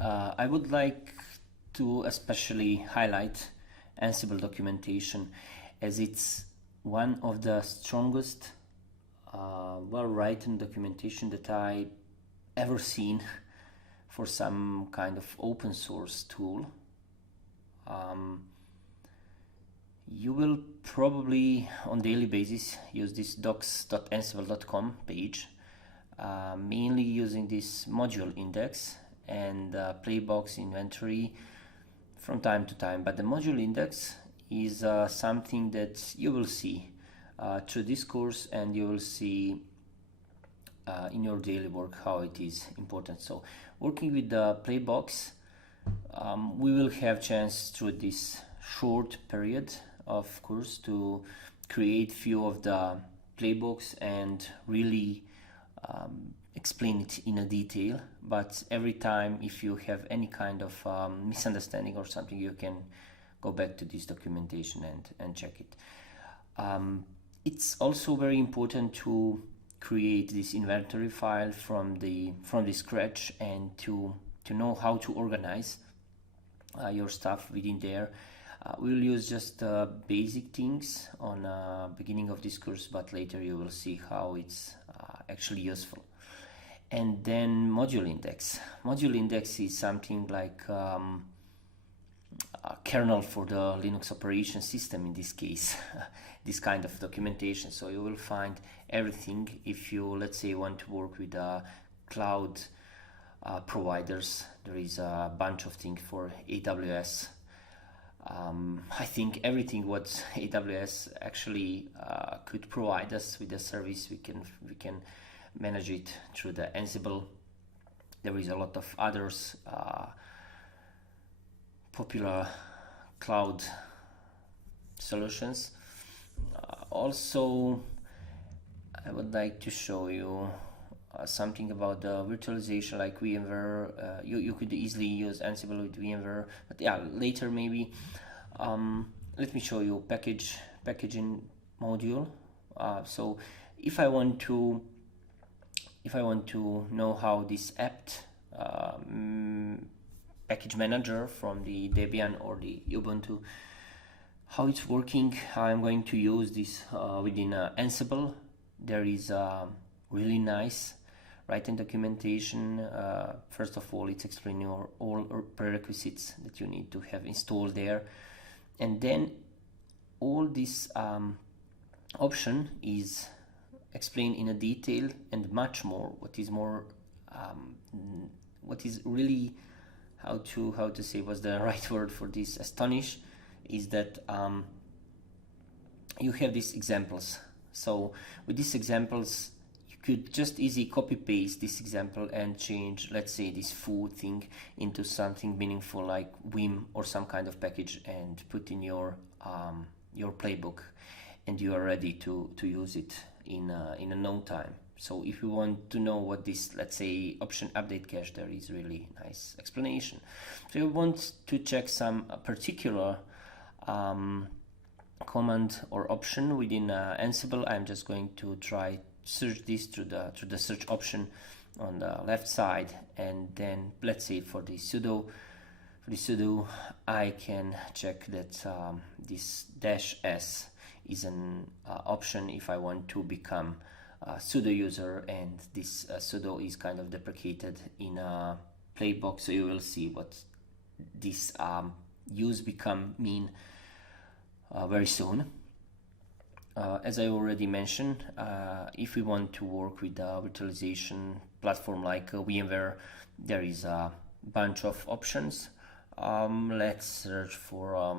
I would like to especially highlight Ansible Documentation, as it's one of the strongest, well-written documentation that I ever seen for some kind of open source tool. You will probably on daily basis use this docs.ansible.com page, mainly using this module index and playbox inventory from time to time. But the module index is something that you will see through this course, and you will see in your daily work how it is important. So working with the playbox, we will have chance through this short period of course to create few of the playbooks and really explain it in a detail. But every time if you have any kind of misunderstanding or something, you can go back to this documentation and check it. It's also very important to create this inventory file from the scratch, and to know how to organize your stuff within there. We'll use just basic things on beginning of this course, but later you will see how it's actually useful. And then module index. Module index is something like a kernel for the Linux operation system in this case, this kind of documentation. So you will find everything if you, let's say, want to work with cloud providers. There is a bunch of things for AWS. I think everything what AWS actually could provide us with the service, we can manage it through the Ansible. There is a lot of others popular cloud solutions. Also, I would like to show you something about the virtualization, like VMware. You could easily use Ansible with VMware, but yeah, later maybe. Let me show you packaging module. So if I want to know how this apt package manager from the Debian or the Ubuntu, how it's working, I'm going to use this within Ansible. There is really nice written documentation. First of all, it's explaining all prerequisites that you need to have installed there, and then all this option is explained in a detail and much more. What is really, how to say, what's the right word for this, astonish, is that you have these examples. So with these examples, you could just easily copy paste this example and change, let's say, this foo thing into something meaningful like Vim or some kind of package, and put in your playbook, and you are ready to use it in a no time. So if you want to know what this, let's say, option update cache, there is really nice explanation. So you want to check some particular command or option within Ansible. I'm just going to try search this through the search option on the left side, and then let's say for the sudo I can check that this -s is an option if I want to become a sudo user, and this sudo is kind of deprecated in a playbook. So you will see what this use become mean very soon. As I already mentioned, if we want to work with a virtualization platform like VMware, there is a bunch of options. Let's search for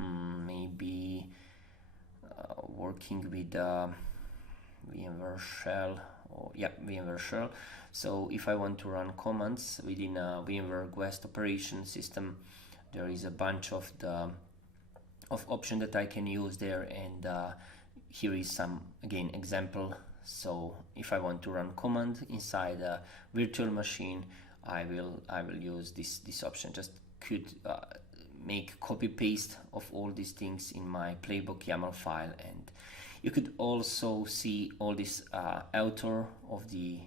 maybe working with VMware shell, or yeah, VMware shell. So if I want to run commands within a VMware Guest operation system, there is a bunch of options that I can use there, and here is some, again, example. So if I want to run command inside a virtual machine, I will use this option. Just could make copy paste of all these things in my playbook YAML file, and you could also see all this author of the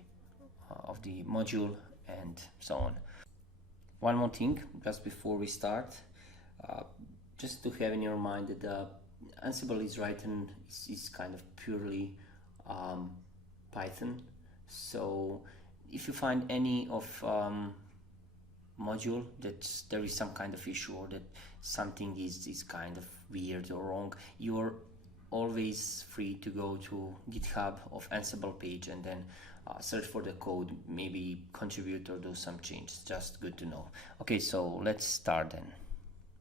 module and so on. One more thing, just before we start, just to have in your mind that Ansible is written is kind of purely Python. So if you find any of module that there is some kind of issue or that something is kind of weird or wrong, you're always free to go to GitHub of Ansible page and then search for the code, maybe contribute or do some changes. Just good to know. Okay, so let's start then.